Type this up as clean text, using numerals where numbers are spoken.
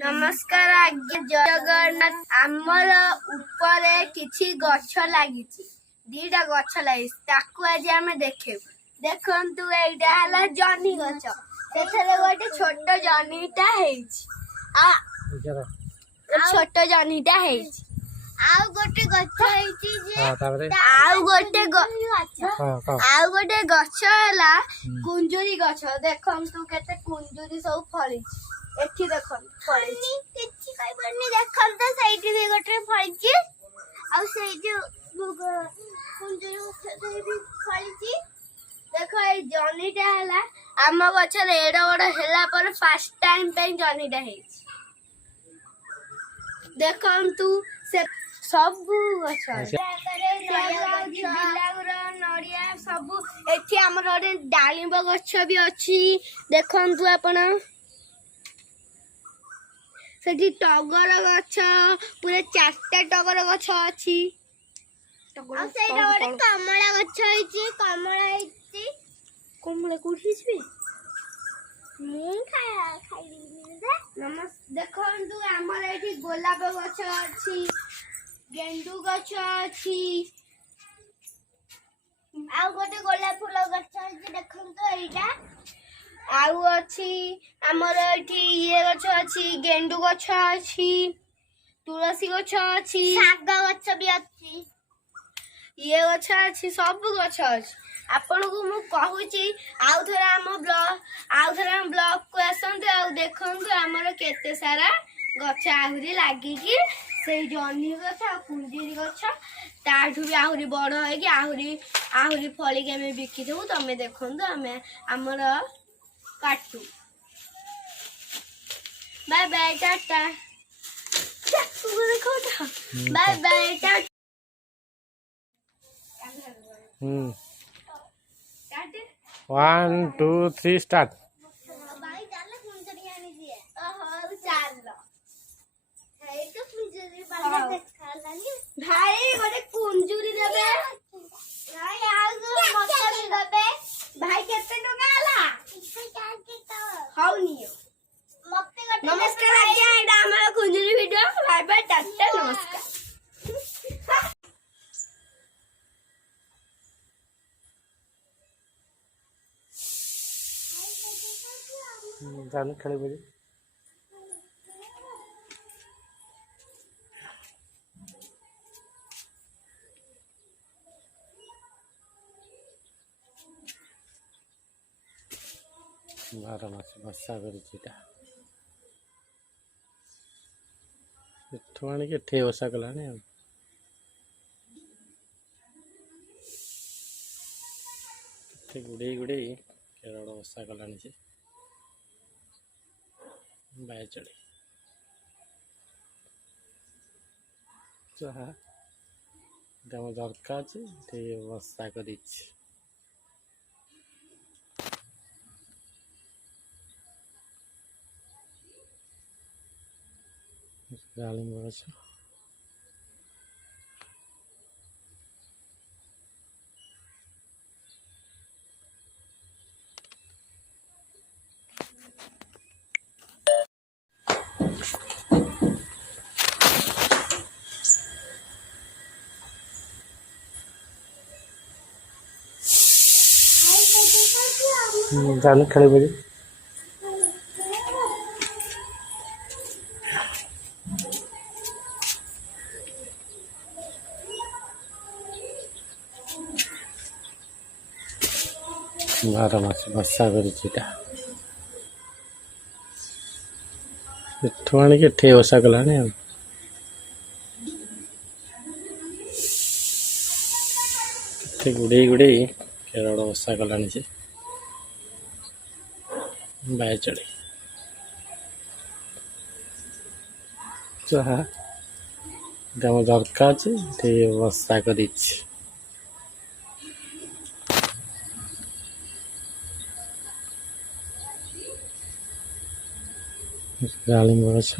नमस्कार आज्ञा जय जगन्नाथ आमर ऊपर किछि गछ लागिछि दीटा गछ लागिछि ताकू आज आमे देखेबु देखंतु एटा हला जनी गछ सेथले गोटे छोट जनीटा हेछि आ छोट जनीटा हेछि आउ गोटे गछ हेछि जे आउ गोटे गछ हला कुंजुरी गछ देखंतु केते कुंजुरी सब फळिछि एठी देखन फळिछि किछि काई बन्नी देखन त साइड रे गोटे फळिछि आ सेइ कुंजुरी गछ भी फळिछि देखो ए जनीटा हला आम गछ रे एडो बड़ हेला पर फर्स्ट टाइम पे जनीटा हेछि देखंतु से सब गछ नड़िया सब एठी हमर गोटे डालिंब गछ भी अछि देखंतु आपण सेठी टगर गछ पूरा चारटा टगर गछ अछि आ सेटा गोटे कमला गछ हेछि कमला कोठी छिबे मु खाइली नमस् देखंतु हमर एठी गोलाप गछ अछि गेंडू गछ अछि आ गोटे गोलाप फूल गछ अछि देखंतु एटा आउ अछि हमर एठी ये गछ अछि गेंडू गछ अछि तुलसी गछ अछि साग गछ भी अछि ये गछ अछि सब गछ अछि आपन को मु कहूची आउ थरा हम ब्लॉग को आसंते आ देखंतु हमर केते सारा गछ आहुरी लागि कि से जनी गछ आ कुंजीरी गछ ताठू भी आहुरी बड़ होय कि आहुरी फळी के हम बिकी देबु तमे देखंतु हमें हमर काटू bye bye tata bye bye tata 1 2 3 start भाई चल कुंजरी आनी दिए ओहो चल हे तो कुंजरी बाला देखा लानी भाई गोटे कुंजरी देबे भाई आगो मत देबे भाई केते टका आला हाउ नियो मते नमस्कार आज्ञा एडा हमर कुंजरी वीडियो बाय बाय टाटा नमस्कार जान खेले बजे बारह मास वर्षा करा आने के वर्षा कला गुड़े गुड़े केरल वर्षा कला से बाय चढ़ी जहाँ दरकार वर्षा कर डालिंब गछ जान खेले बजे 12 मास वर्षा करा आने के वर्षा कला गुड़े गुड़े केरल वर्षा कला से बाय चढ़ी जहाँ दरकार वर्षा कर डालिंब गछ